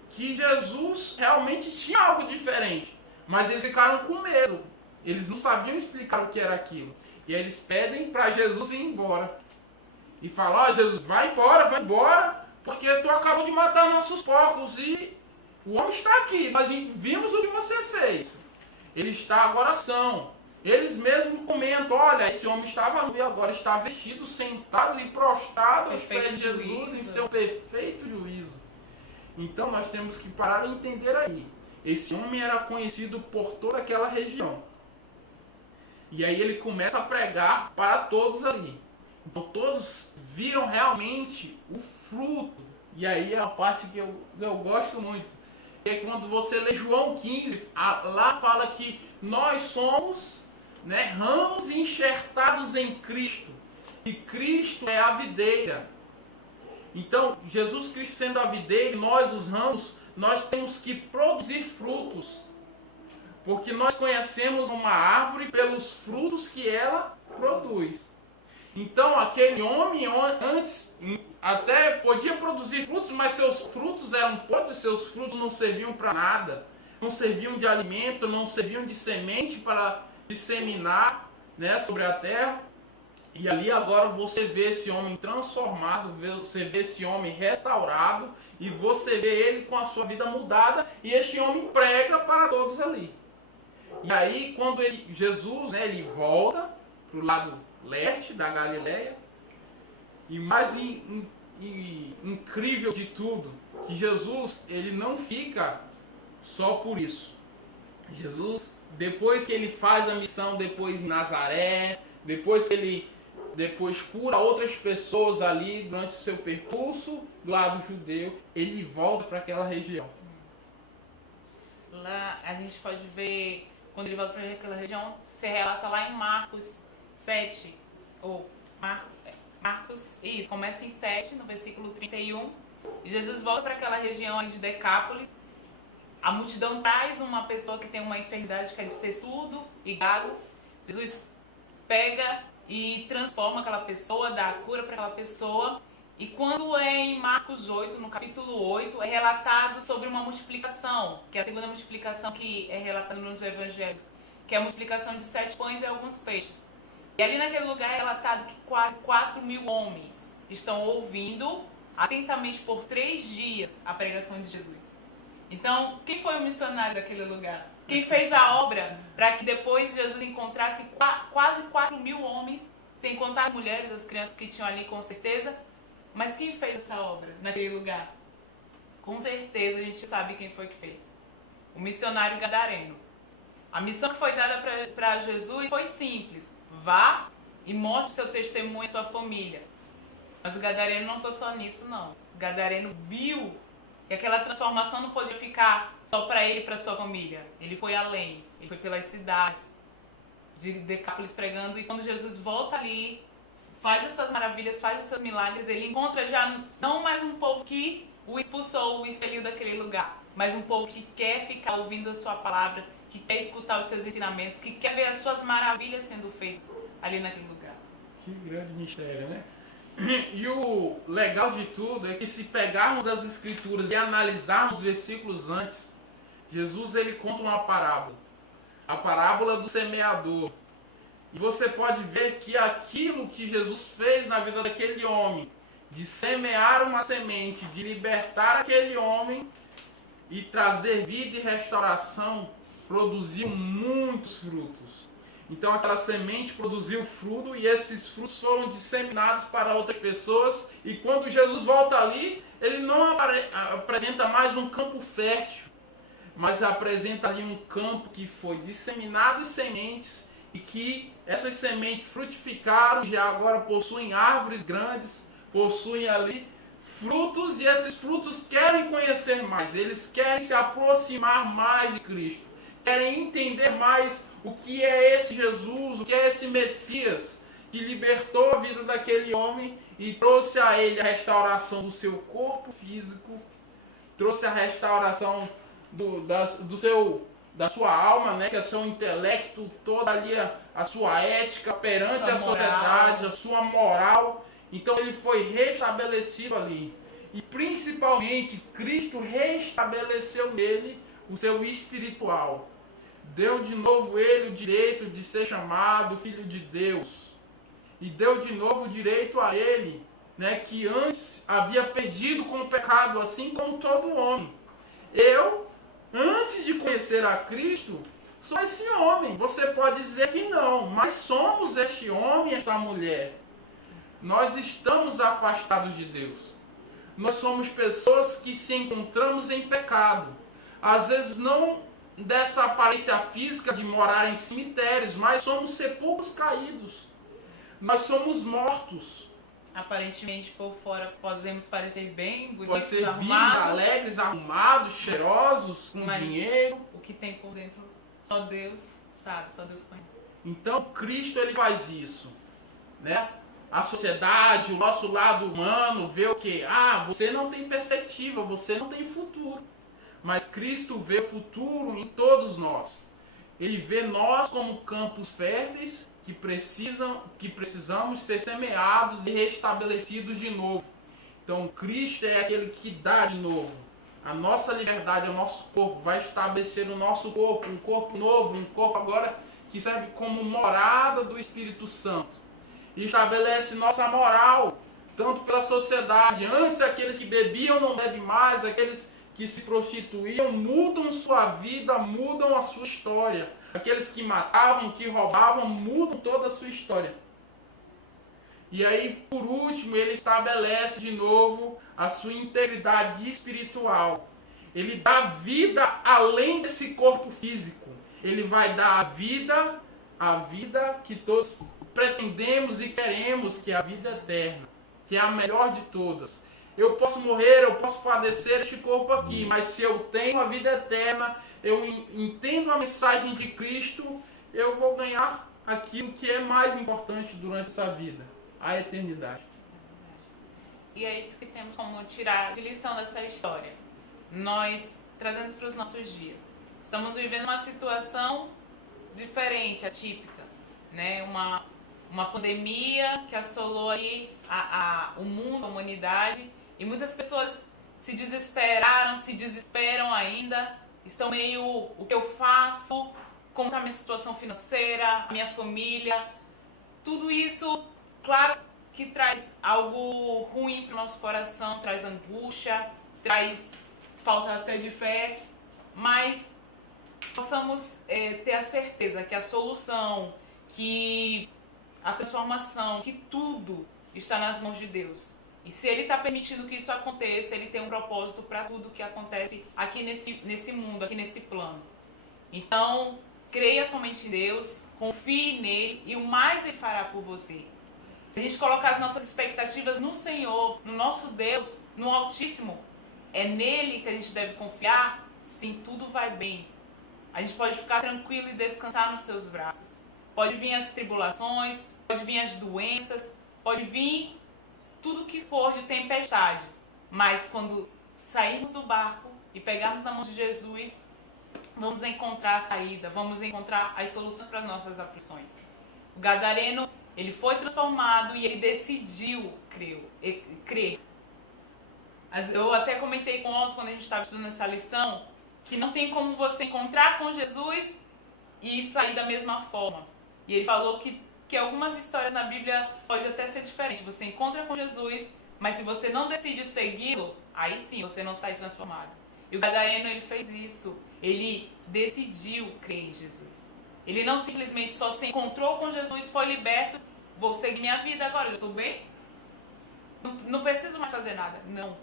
que Jesus realmente tinha algo diferente. Mas eles ficaram com medo. Eles não sabiam explicar o que era aquilo. E aí eles pedem para Jesus ir embora. E falam, ó, Jesus, vai embora, porque tu acabou de matar nossos porcos e o homem está aqui. Nós vimos o que você fez. Ele está agora são. Eles mesmos comentam, olha, esse homem estava nu e agora está vestido, sentado e prostrado aos pés de Jesus em seu perfeito juízo. Então nós temos que parar e entender aí. Esse homem era conhecido por toda aquela região. E aí ele começa a pregar para todos ali. Então todos viram realmente o fruto. E aí é a parte que eu gosto muito. É quando você lê João 15, lá fala que nós somos, né, ramos enxertados em Cristo. E Cristo é a videira. Então, Jesus Cristo sendo a videira, nós os ramos, nós temos que produzir frutos. Porque nós conhecemos uma árvore pelos frutos que ela produz. Então, aquele homem antes até podia produzir frutos, mas seus frutos eram podres, seus frutos não serviam para nada. Não serviam de alimento, não serviam de semente para disseminar, né, sobre a terra. E ali agora você vê esse homem transformado, você vê esse homem restaurado, e você vê ele com a sua vida mudada, e este homem prega para todos ali. E aí quando Jesus, né, ele volta para o lado leste da Galileia, e mais incrível de tudo, que Jesus ele não fica só por isso. Jesus, depois que ele faz a missão depois em Nazaré, depois que ele cura outras pessoas ali durante o seu percurso do lado judeu, ele volta para aquela região. Lá a gente pode ver, quando ele volta para aquela região, se relata lá em Marcos 7, ou Marcos, isso, começa em 7, no versículo 31. Jesus volta para aquela região ali de Decápolis. A multidão traz uma pessoa que tem uma enfermidade que é de ser surdo e gago. Jesus pega e transforma aquela pessoa, dá a cura para aquela pessoa. E quando é em Marcos 8, no capítulo 8, é relatado sobre uma multiplicação, que é a segunda multiplicação que é relatada nos evangelhos, que é a multiplicação de 7 pães e alguns peixes. E ali naquele lugar é relatado que quase 4.000 homens estão ouvindo atentamente por 3 dias a pregação de Jesus. Então, quem foi o missionário daquele lugar? Quem fez a obra para que depois Jesus encontrasse quase 4.000 homens, sem contar as mulheres, as crianças que tinham ali com certeza. Mas quem fez essa obra naquele lugar? Com certeza a gente sabe quem foi que fez. O missionário gadareno. A missão que foi dada para Jesus foi simples. Vá e mostre seu testemunho à sua família. Mas o gadareno não foi só nisso, não. O gadareno viu que aquela transformação não podia ficar só para ele e para sua família. Ele foi além. Ele foi pelas cidades de Decápolis pregando. E quando Jesus volta ali, faz essas maravilhas, faz esses milagres, ele encontra já não mais um povo que o expulsou, o expeliu daquele lugar, mas um povo que quer ficar ouvindo a sua palavra, que quer escutar os seus ensinamentos, que quer ver as suas maravilhas sendo feitas ali naquele lugar. Que grande mistério, né? E o legal de tudo é que se pegarmos as escrituras e analisarmos os versículos antes, Jesus ele conta uma parábola. A parábola do semeador. E você pode ver que aquilo que Jesus fez na vida daquele homem, de semear uma semente, de libertar aquele homem e trazer vida e restauração, produziam muitos frutos. Então aquela semente produziu fruto e esses frutos foram disseminados para outras pessoas. E quando Jesus volta ali, ele não apresenta mais um campo fértil, mas apresenta ali um campo que foi disseminado em sementes e que essas sementes frutificaram, já agora possuem árvores grandes, possuem ali frutos, e esses frutos querem conhecer mais, eles querem se aproximar mais de Cristo, querem entender mais o que é esse Jesus, o que é esse Messias que libertou a vida daquele homem e trouxe a ele a restauração do seu corpo físico, trouxe a restauração da sua alma, né, que é o seu intelecto, toda ali a sua ética perante a sociedade, a sua moral. Então ele foi restabelecido ali. E principalmente Cristo restabeleceu nele o seu espiritual. Deu de novo ele o direito de ser chamado Filho de Deus. E deu de novo o direito a ele, né, que antes havia perdido com o pecado, assim como todo homem. Eu, antes de conhecer a Cristo, sou esse homem. Você pode dizer que não, mas somos este homem e esta mulher. Nós estamos afastados de Deus. Nós somos pessoas que se encontramos em pecado. Às vezes não dessa aparência física de morar em cemitérios, mas somos sepulcros caídos. Nós somos mortos. Aparentemente, por fora, podemos parecer bem bonitos, Pode ser arrumados, vivos, alegres, arrumados, cheirosos, com dinheiro. O que tem por dentro, só Deus sabe, só Deus conhece. Então, Cristo ele faz isso, né? A sociedade, o nosso lado humano vê o quê? Ah, você não tem perspectiva, você não tem futuro. Mas Cristo vê futuro em todos nós. Ele vê nós como campos férteis que precisamos ser semeados e restabelecidos de novo. Então Cristo é aquele que dá de novo. A nossa liberdade, o nosso corpo, vai estabelecer o nosso corpo, um corpo novo, um corpo agora que serve como morada do Espírito Santo. E estabelece nossa moral, tanto pela sociedade. Antes aqueles que bebiam não bebem mais, aqueles que se prostituíam mudam sua vida, mudam a sua história. Aqueles que matavam, que roubavam, mudam toda a sua história. E aí, por último, ele estabelece de novo a sua integridade espiritual. Ele dá vida além desse corpo físico. Ele vai dar a vida que todos pretendemos e queremos, que é a vida eterna, que é a melhor de todas. Eu posso morrer, eu posso padecer este corpo aqui, mas se eu tenho a vida eterna, eu entendo a mensagem de Cristo, eu vou ganhar aquilo que é mais importante durante essa vida, a eternidade. E é isso que temos como tirar de lição dessa história. Nós, trazendo para os nossos dias, estamos vivendo uma situação diferente, atípica, né? Uma pandemia que assolou aí o mundo, a humanidade, e muitas pessoas se desesperaram, se desesperam ainda, estão meio, o que eu faço, como está a minha situação financeira, a minha família, tudo isso, claro que traz algo ruim para o nosso coração, traz angústia, traz falta até de fé, mas possamos ter a certeza que a solução, que a transformação, que tudo está nas mãos de Deus. E se Ele está permitindo que isso aconteça, Ele tem um propósito para tudo que acontece aqui nesse mundo, aqui nesse plano. Então, creia somente em Deus, confie nele e o mais Ele fará por você. Se a gente colocar as nossas expectativas no Senhor, no nosso Deus, no Altíssimo, é nele que a gente deve confiar, sim, tudo vai bem. A gente pode ficar tranquilo e descansar nos seus braços. Pode vir as tribulações, pode vir as doenças, pode vir tudo que for de tempestade. Mas quando sairmos do barco e pegarmos na mão de Jesus, vamos encontrar a saída, vamos encontrar as soluções para as nossas aflições. O gadareno, ele foi transformado e ele decidiu crer. Eu até comentei com o Otto, quando a gente estava estudando essa lição, que não tem como você encontrar com Jesus e sair da mesma forma. E ele falou que algumas histórias na Bíblia pode até ser diferente. Você encontra com Jesus, mas se você não decide segui-lo, aí sim você não sai transformado. E o gadareno, ele fez isso. ele decidiu crer em Jesus. Ele não simplesmente só se encontrou com Jesus, foi liberto, vou seguir minha vida agora, eu estou bem? Não preciso mais fazer nada. Não.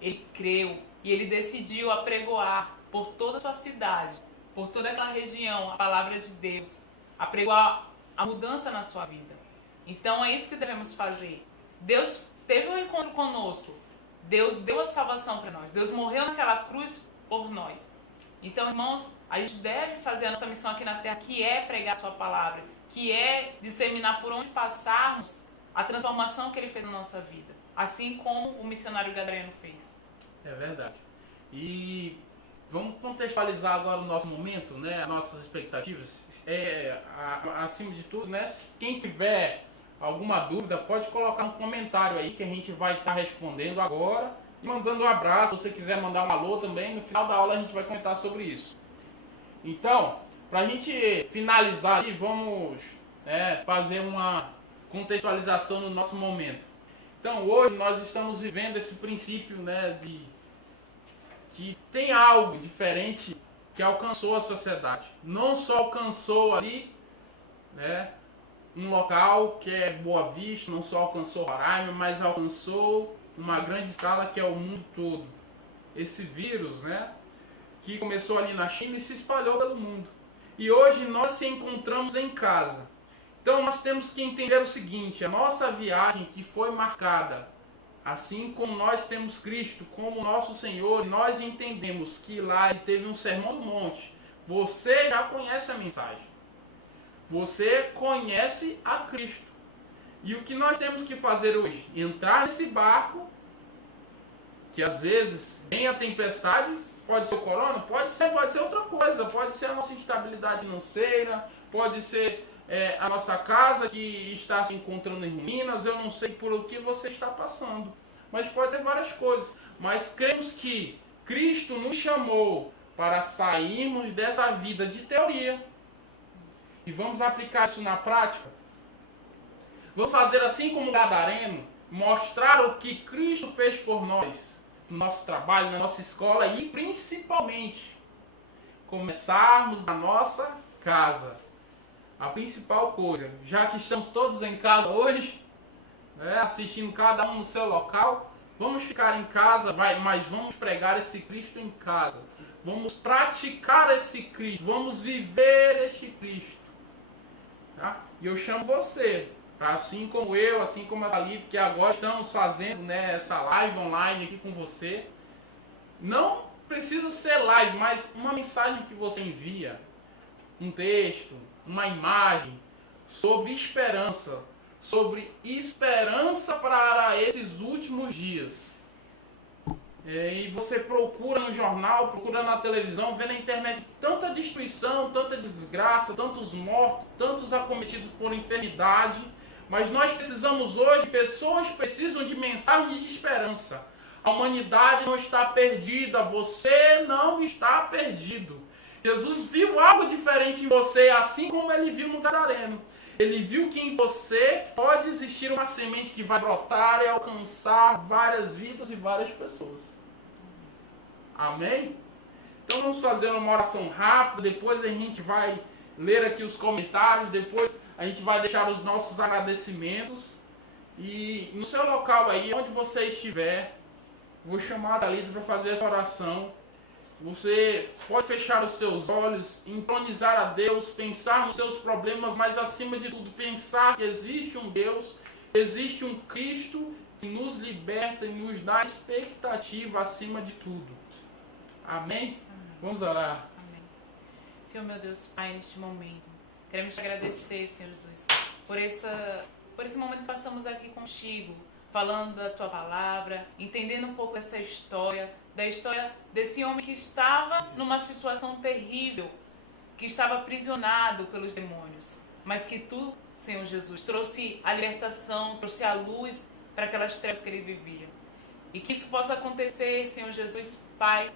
Ele creu e ele decidiu apregoar por toda a sua cidade, por toda aquela região, a palavra de Deus, apregoar a mudança na sua vida. Então é isso que devemos fazer. Deus teve um encontro conosco. Deus deu a salvação para nós. Deus morreu naquela cruz por nós. Então, irmãos, a gente deve fazer a nossa missão aqui na terra, que é pregar a sua palavra, que é disseminar por onde passarmos a transformação que ele fez na nossa vida. Assim como o missionário gadareno fez. É verdade. E vamos contextualizar agora o nosso momento, né? As nossas expectativas. Acima de tudo, né? Quem tiver alguma dúvida, pode colocar um comentário aí que a gente vai estar respondendo agora e mandando um abraço. Se você quiser mandar um alô também, no final da aula a gente vai comentar sobre isso. Então, para a gente finalizar aí, vamos fazer uma contextualização no nosso momento. Então, hoje nós estamos vivendo esse princípio, né, de que tem algo diferente que alcançou a sociedade. Não só alcançou ali, né, um local que é Boa Vista, não só alcançou Roraima, mas alcançou uma grande escala que é o mundo todo. Esse vírus, né, que começou ali na China e se espalhou pelo mundo. E hoje nós se encontramos em casa. Então nós temos que entender o seguinte: a nossa viagem que foi marcada, assim como nós temos Cristo como nosso Senhor, nós entendemos que lá ele teve um sermão do monte. Você já conhece a mensagem. Você conhece a Cristo. E o que nós temos que fazer hoje? Entrar nesse barco, que às vezes vem a tempestade, pode ser o corona, pode ser outra coisa, pode ser a nossa instabilidade financeira, pode ser a nossa casa que está se encontrando em ruínas, eu não sei por o que você está passando, mas pode ser várias coisas. Mas cremos que Cristo nos chamou para sairmos dessa vida de teoria e vamos aplicar isso na prática. Vamos fazer assim como o gadareno, mostrar o que Cristo fez por nós, no nosso trabalho, na nossa escola e principalmente começarmos na nossa casa. A principal coisa, já que estamos todos em casa hoje, né, assistindo cada um no seu local, vamos ficar em casa, mas vamos pregar esse Cristo em casa. Vamos praticar esse Cristo, vamos viver este Cristo. Tá? E eu chamo você, assim como eu, assim como a Thalita, que agora estamos fazendo, né, essa live online aqui com você. Não precisa ser live, mas uma mensagem que você envia, um texto, uma imagem sobre esperança para esses últimos dias. E você procura no jornal, procura na televisão, vê na internet tanta destruição, tanta desgraça, tantos mortos, tantos acometidos por enfermidade. Mas nós precisamos hoje, pessoas precisam de mensagens de esperança. A humanidade não está perdida, você não está perdido. Jesus viu algo diferente em você, assim como ele viu no gadareno. Ele viu que em você pode existir uma semente que vai brotar e alcançar várias vidas e várias pessoas. Amém? Então vamos fazer uma oração rápida, depois a gente vai ler aqui os comentários, depois a gente vai deixar os nossos agradecimentos. E no seu local aí, onde você estiver, vou chamar a Thalita para fazer essa oração. Você pode fechar os seus olhos, entronizar a Deus, pensar nos seus problemas, mas acima de tudo pensar que existe um Deus, existe um Cristo que nos liberta e nos dá expectativa acima de tudo. Amém? Amém. Vamos orar. Amém. Senhor meu Deus, Pai, neste momento, queremos te agradecer, Senhor Jesus, por esse momento que passamos aqui contigo, falando da tua palavra, entendendo um pouco dessa história, da história desse homem que estava numa situação terrível, que estava aprisionado pelos demônios, mas que tu, Senhor Jesus, trouxe a libertação, trouxe a luz para aquelas trevas que ele vivia. E que isso possa acontecer, Senhor Jesus, Pai,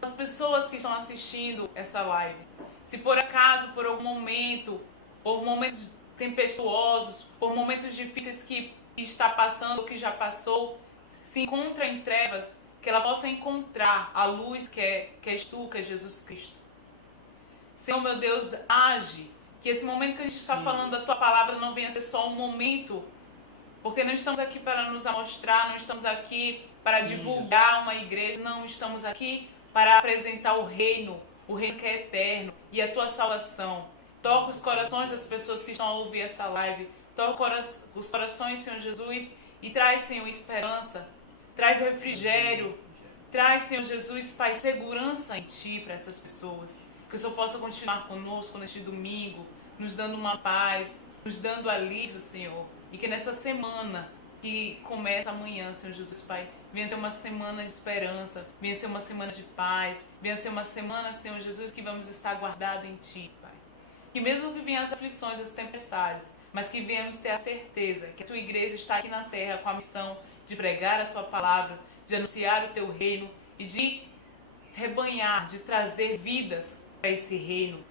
com as pessoas que estão assistindo essa live. Se por acaso, por algum momento, por momentos tempestuosos, por momentos difíceis que está passando ou que já passou, se encontra em trevas, que ela possa encontrar a luz que és tu, que é Jesus Cristo. Senhor, meu Deus, age, que esse momento que a gente está falando da tua palavra não venha ser só um momento, porque não estamos aqui para nos amostrar, não estamos aqui para divulgar uma igreja, não estamos aqui para apresentar o reino que é eterno e a tua salvação. Toca os corações das pessoas que estão a ouvir essa live, toca os corações, Senhor Jesus, e traz, Senhor, esperança, traz refrigério, traz, Senhor Jesus, Pai, segurança em Ti para essas pessoas. Que o Senhor possa continuar conosco neste domingo, nos dando uma paz, nos dando alívio, Senhor. E que nessa semana que começa amanhã, Senhor Jesus, Pai, venha ser uma semana de esperança, venha ser uma semana de paz, venha ser uma semana, Senhor Jesus, que vamos estar guardados em Ti, Pai. Que mesmo que venham as aflições, as tempestades, mas que venhamos ter a certeza que a Tua igreja está aqui na terra com a missão de pregar a Tua palavra, de anunciar o Teu reino e de rebanhar, de trazer vidas para esse reino.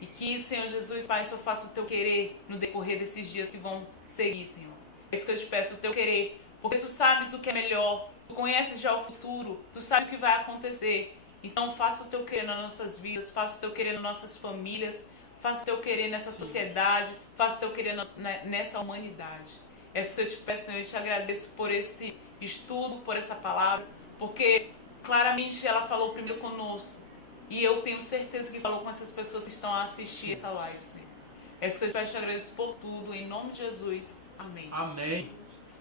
E que, Senhor Jesus, Pai, só faça o Teu querer no decorrer desses dias que vão seguir, Senhor. É isso que eu te peço, o Teu querer, porque Tu sabes o que é melhor, Tu conheces já o futuro, Tu sabes o que vai acontecer. Então faça o Teu querer nas nossas vidas, faça o Teu querer nas nossas famílias, faça o Teu querer nessa sociedade, faça o Teu querer nessa humanidade. É isso que eu te peço, Senhor, eu te agradeço por esse estudo, por essa palavra, porque claramente ela falou primeiro conosco. E eu tenho certeza que falou com essas pessoas que estão a assistir essa live, Senhor. É isso que eu te agradeço por tudo, em nome de Jesus. Amém. Amém.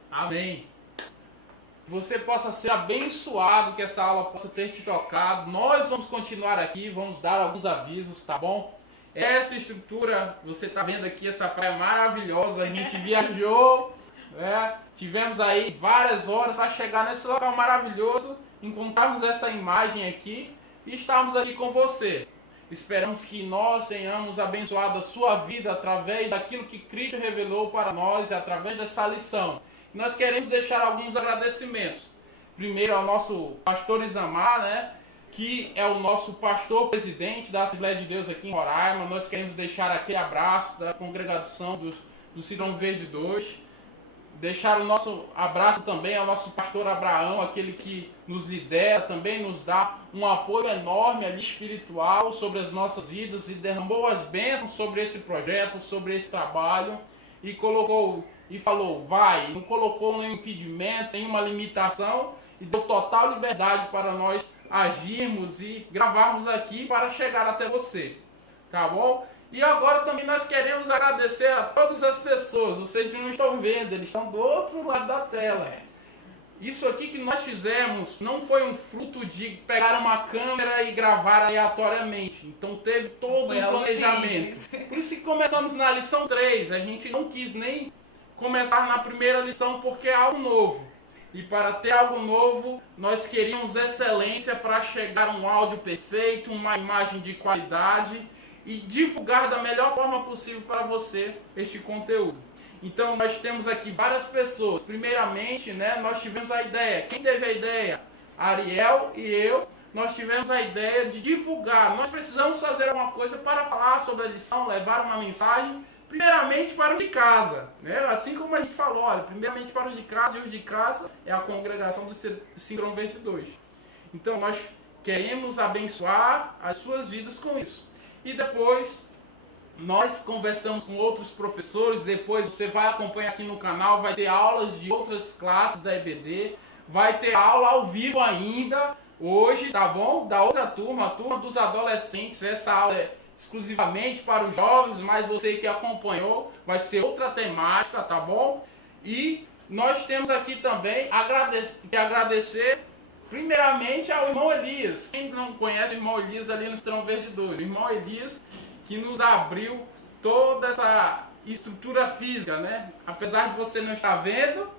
Amém. Que você possa ser abençoado, que essa aula possa ter te tocado. Nós vamos continuar aqui, vamos dar alguns avisos, tá bom? Essa estrutura, você está vendo aqui essa praia maravilhosa, a gente viajou, né? Tivemos aí várias horas para chegar nesse local maravilhoso, encontrarmos essa imagem aqui e estarmos aqui com você. Esperamos que nós tenhamos abençoado a sua vida através daquilo que Cristo revelou para nós e através dessa lição. Nós queremos deixar alguns agradecimentos. Primeiro ao nosso pastor Isamar, né, que é o nosso pastor presidente da Assembleia de Deus aqui em Roraima. Nós queremos deixar aquele abraço da congregação do Cidrão Verde 2. Deixar o nosso abraço também ao nosso pastor Abraão, aquele que nos lidera, também nos dá um apoio enorme ali espiritual sobre as nossas vidas e derramou as bênçãos sobre esse projeto, sobre esse trabalho e colocou e falou, vai, não colocou nenhum impedimento, nenhuma limitação e deu total liberdade para nós agirmos e gravarmos aqui para chegar até você, tá bom? E agora também nós queremos agradecer a todas as pessoas. Vocês não estão vendo, eles estão do outro lado da tela. Isso aqui que nós fizemos não foi um fruto de pegar uma câmera e gravar aleatoriamente. Então teve todo um planejamento. Por isso que começamos na lição 3. A gente não quis nem começar na primeira lição porque é algo novo. E para ter algo novo, nós queríamos excelência para chegar a um áudio perfeito, uma imagem de qualidade e divulgar da melhor forma possível para você este conteúdo. Então nós temos aqui várias pessoas. Primeiramente, né, nós tivemos a ideia. Quem teve a ideia? Ariel e eu. Nós tivemos a ideia de divulgar. Nós precisamos fazer alguma coisa para falar sobre a lição, levar uma mensagem, primeiramente para os de casa. Né? Assim como a gente falou, olha, primeiramente para os de casa, e os de casa é a congregação do Cidrão Verde 2. Então nós queremos abençoar as suas vidas com isso. E depois nós conversamos com outros professores, depois você vai acompanhar aqui no canal, vai ter aulas de outras classes da EBD, vai ter aula ao vivo ainda, hoje, tá bom? Da outra turma, a turma dos adolescentes, essa aula é exclusivamente para os jovens, mas você que acompanhou, vai ser outra temática, tá bom? E nós temos aqui também que agradecer primeiramente ao irmão Elias. Quem não conhece o irmão Elias ali no Cidrão Verde 2? O irmão Elias que nos abriu toda essa estrutura física, né? Apesar de você não estar vendo,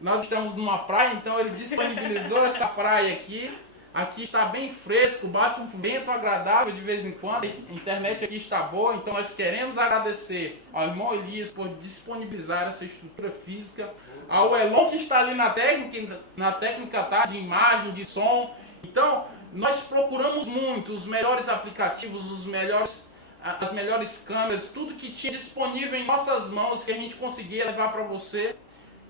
nós estamos numa praia, então ele disponibilizou essa praia aqui. Aqui está bem fresco, bate um vento agradável de vez em quando. A internet aqui está boa, então nós queremos agradecer ao irmão Elias por disponibilizar essa estrutura física. Ao Elon que está ali na técnica tá, de imagem, de som. Então, nós procuramos muito os melhores aplicativos, as melhores câmeras, tudo que tinha disponível em nossas mãos que a gente conseguia levar para você.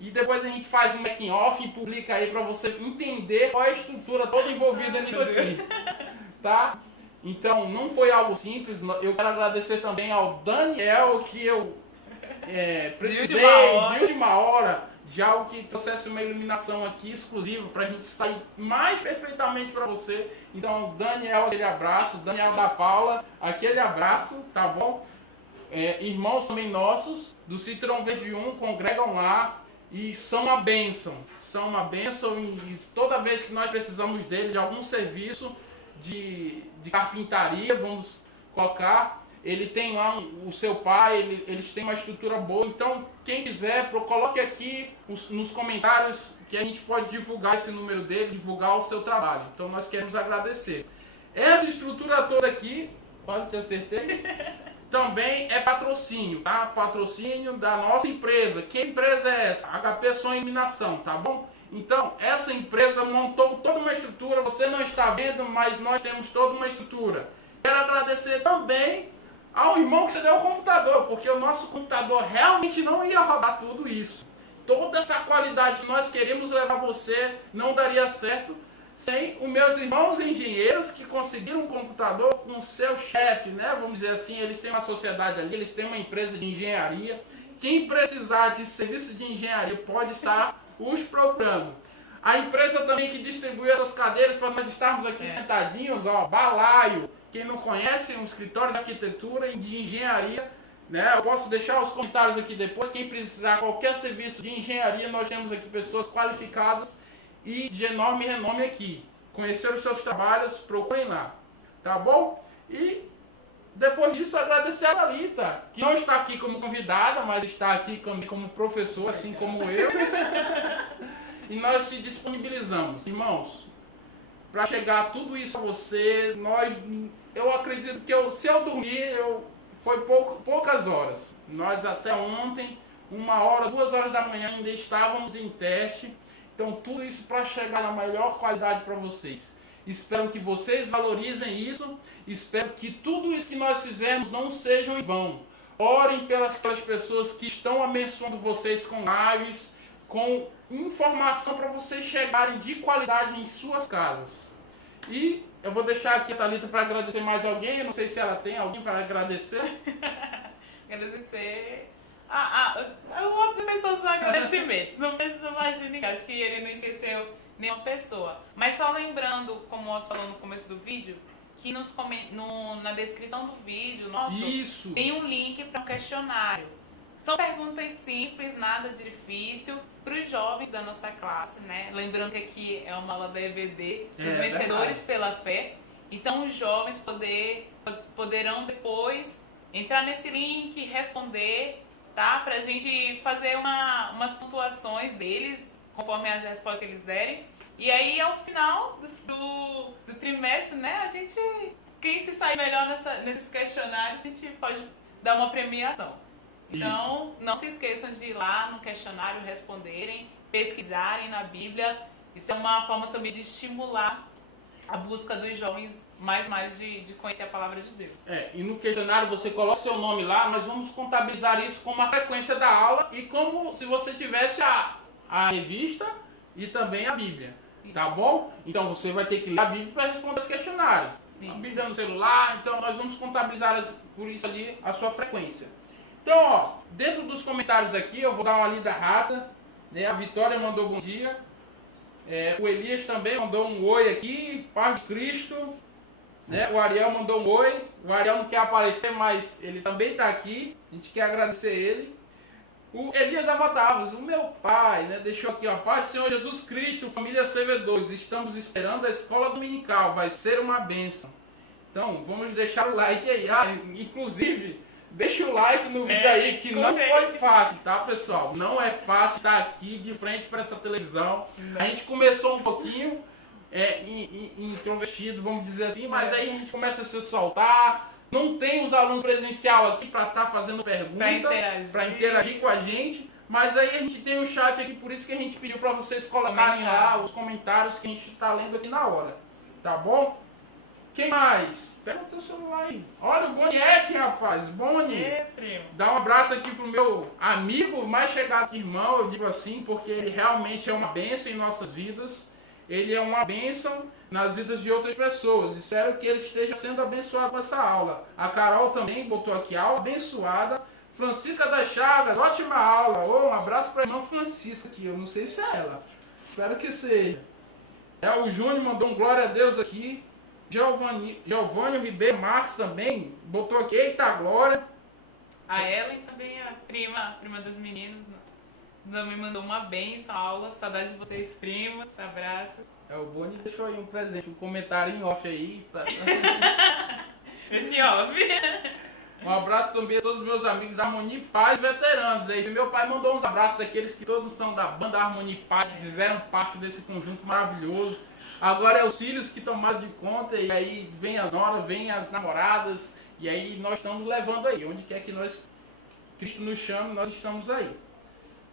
e depois a gente faz um making off e publica aí para você entender qual é a estrutura toda envolvida nisso aqui, tá? Então, não foi algo simples. Eu quero agradecer também ao Daniel, que eu precisei de última hora de algo que trouxesse uma iluminação aqui exclusiva para a gente sair mais perfeitamente para você. Então, Daniel, aquele abraço. Daniel da Paula, aquele abraço, tá bom? Irmãos também nossos do Citrão Verde 1 congregam lá e são uma bênção. São uma bênção e toda vez que nós precisamos dele, de algum serviço de carpintaria, vamos colocar, ele tem lá o seu pai, eles têm uma estrutura boa. Então, quem quiser, coloque aqui nos comentários que a gente pode divulgar esse número dele, divulgar o seu trabalho. Então, nós queremos agradecer. Essa estrutura toda aqui, quase te acertei, também é patrocínio, tá? Patrocínio da nossa empresa. Que empresa é essa? HP Som Iluminação, tá bom? Então, essa empresa montou toda uma estrutura, você não está vendo, mas nós temos toda uma estrutura. Quero agradecer também ao irmão que cedeu o computador, porque o nosso computador realmente não ia rodar tudo isso. Toda essa qualidade que nós queremos levar a você não daria certo sem os meus irmãos engenheiros que conseguiram um computador com o seu chefe, né? Vamos dizer assim, eles têm uma sociedade ali, eles têm uma empresa de engenharia. Quem precisar de serviço de engenharia pode estar os procurando. A empresa também que distribui essas cadeiras para nós estarmos aqui sentadinhos, ó, Balaio. Quem não conhece, um escritório de arquitetura e de engenharia, né? Eu posso deixar os comentários aqui depois. Quem precisar qualquer serviço de engenharia, nós temos aqui pessoas qualificadas e de enorme renome aqui. Conhecer os seus trabalhos, procurem lá, tá bom? E depois disso, agradecer a Lalita, que não está aqui como convidada, mas está aqui como professor, assim como eu. E nós se disponibilizamos, irmãos, para chegar tudo isso a você. Eu acredito que se eu dormir, foi poucas horas. Nós até ontem, 1 hora, 2 horas da manhã ainda estávamos em teste. Então tudo isso para chegar na melhor qualidade para vocês. Espero que vocês valorizem isso. Espero que tudo isso que nós fizermos não seja em vão. Orem pelas pessoas que estão abençoando vocês com lives, com informação para vocês chegarem de qualidade em suas casas. E eu vou deixar aqui a Thalita para agradecer mais alguém. Eu não sei se ela tem alguém para agradecer. Agradecer. O outro fez todos os agradecimentos. Não preciso mais de ninguém. Acho que ele não esqueceu nenhuma pessoa. Mas só lembrando, como o Otto falou no começo do vídeo, que na descrição do vídeo nosso tem um link para um questionário. São perguntas simples, nada de difícil, para os jovens da nossa classe, né? Lembrando que aqui é uma aula da EBD, os vencedores pela fé. Então os jovens poderão depois entrar nesse link, responder, tá? Para a gente fazer umas pontuações deles, conforme as respostas que eles derem. E aí, ao final do trimestre, né? Quem se sair melhor nesses questionários, a gente pode dar uma premiação. Então, não se esqueçam de ir lá no questionário, responderem, pesquisarem na Bíblia. Isso é uma forma também de estimular a busca dos jovens mais de conhecer a palavra de Deus. E no questionário você coloca seu nome lá, nós vamos contabilizar isso como a frequência da aula e como se você tivesse a revista e também a Bíblia, tá bom? Então você vai ter que ler a Bíblia para responder os questionários. Isso. A Bíblia no celular, então nós vamos contabilizar por isso ali a sua frequência. Então, ó, dentro dos comentários aqui, eu vou dar uma lida rápida, né? A Vitória mandou bom dia. O Elias também mandou um oi aqui, paz de Cristo. Né? O Ariel mandou um oi. O Ariel não quer aparecer, mas ele também está aqui. A gente quer agradecer ele. O Elias Avatavos, o meu pai, né? Deixou aqui, ó, Pai do Senhor Jesus Cristo, família CV2, estamos esperando a escola dominical, vai ser uma bênção. Então, vamos deixar o like aí. Inclusive, deixa o like no vídeo aí, que não foi fácil, tá, pessoal? Não é fácil estar aqui de frente para essa televisão. A gente começou um pouquinho introvertido, vamos dizer assim, mas aí a gente começa a se soltar. Não tem os alunos presencial aqui para estar fazendo pergunta, para interagir com a gente. Mas aí a gente tem o chat aqui, por isso que a gente pediu para vocês colocarem lá os comentários que a gente está lendo aqui na hora. Tá bom? Quem mais? Pega o teu celular aí. Olha o Boniek, rapaz. Boni. Primo. Dá um abraço aqui pro meu amigo, mais chegado que irmão, eu digo assim, porque ele realmente é uma bênção em nossas vidas. Ele é uma bênção nas vidas de outras pessoas. Espero que ele esteja sendo abençoado com essa aula. A Carol também botou aqui aula abençoada. Francisca das Chagas, ótima aula. Oh, um abraço para a irmã Francisca aqui. Eu não sei se é ela. Espero que seja. O Júnior mandou um glória a Deus aqui. Giovanni Ribeiro Marques também botou aqui, eita glória. A Ellen também, a prima dos meninos, também mandou uma bênção, aula. Saudade de vocês, primos. Abraços. O Boni deixou aí um presente, um comentário em off aí. Esse off. Um abraço também a todos os meus amigos da Harmonia e Paz veteranos. Aí, meu pai mandou uns abraços daqueles que todos são da banda Harmonia e Paz, que fizeram parte desse conjunto maravilhoso. Agora é os filhos que tomaram de conta, e aí vem as noras, vem as namoradas, e aí nós estamos levando aí. Onde quer que Cristo nos chame, nós estamos aí.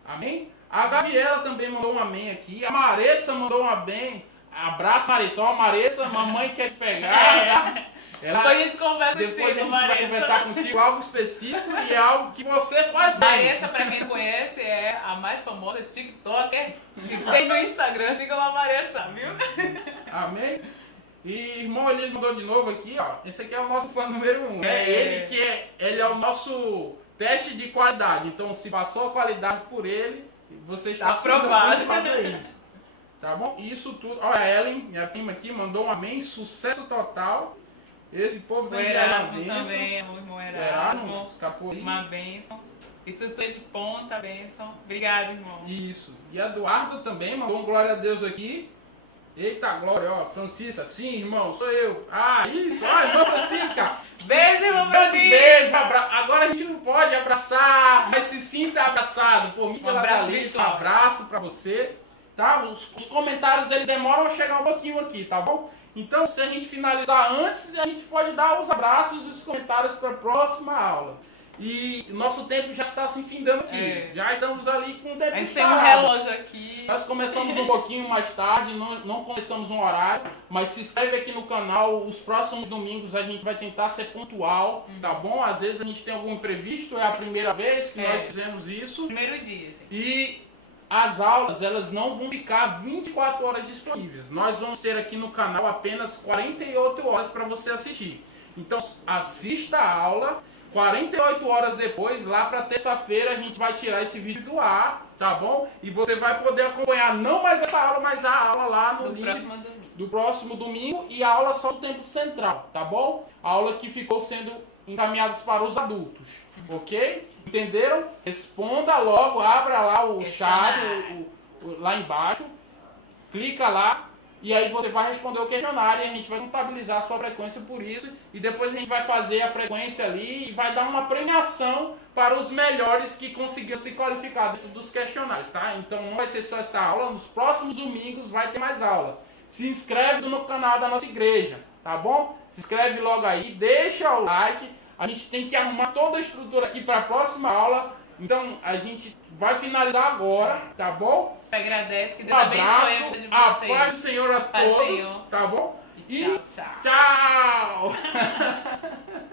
Amém? A Gabriela também mandou um amém aqui. A Maressa mandou um amém. Abraço, Maressa. Ó, a Maressa, mamãe quer te pegar. Depois a gente conversa depois contigo, a gente Maressa. vai conversar contigo algo específico e é algo que você faz bem. Maressa, pra quem conhece, é a mais famosa TikToker que tem no Instagram, assim como a Maressa, viu? Amém? E irmão Elias mandou de novo aqui, ó. Esse aqui é o nosso fã número 1. Ele é o nosso teste de qualidade. Então, se passou a qualidade por ele, você está aprovado aí. Tá bom? E isso tudo. Olha, a Ellen, minha prima aqui, mandou um amém. Sucesso total. Esse povo o Erasmo também, o irmão Erasmo. Escapou aí. Uma bênção. Estrutura de ponta, bênção. Obrigado, irmão. Isso. E a Eduardo também mandou um glória a Deus aqui. Eita glória, ó. Francisca, sim, irmão, sou eu. Ah, isso, ó, irmã Francisca. Beijo, irmão Francisca. Beijo, agora a gente não pode abraçar, mas se sinta abraçado. Por mim, Um abraço um virtual. abraço pra você. Tá? Os comentários, eles demoram a chegar um pouquinho aqui, tá bom? Então, se a gente finalizar antes, a gente pode dar os abraços e os comentários para a próxima aula. E nosso tempo já está se findando aqui. Já estamos ali com o tempo. A gente tem um relógio aqui. Nós começamos um pouquinho mais tarde, não começamos um horário, mas se inscreve aqui no canal. Os próximos domingos a gente vai tentar ser pontual, tá bom? Às vezes a gente tem algum imprevisto, é a primeira vez que nós fizemos isso. Primeiro dia, gente. E as aulas, elas não vão ficar 24 horas disponíveis. Nós vamos ter aqui no canal apenas 48 horas para você assistir. Então, assista a aula. 48 horas depois, lá para terça-feira, a gente vai tirar esse vídeo do ar, tá bom? E você vai poder acompanhar não mais essa aula, mas a aula lá no do próximo domingo e a aula só do tempo central, tá bom? A aula que ficou sendo encaminhada para os adultos, ok? Entenderam? Responda logo, abra lá o chat lá embaixo, clica lá. E aí você vai responder o questionário e a gente vai contabilizar a sua frequência por isso. E depois a gente vai fazer a frequência ali e vai dar uma premiação para os melhores que conseguiram se qualificar dentro dos questionários, tá? Então não vai ser só essa aula, nos próximos domingos vai ter mais aula. Se inscreve no canal da nossa igreja, tá bom? Se inscreve logo aí, deixa o like. A gente tem que arrumar toda a estrutura aqui para a próxima aula. Então a gente vai finalizar agora, tá bom? Agradece, que Um Deus abençoe a abraço, vida de a vocês. paz do Senhor a Paz do todos, Senhor. tá bom? E Tchau, tchau. tchau.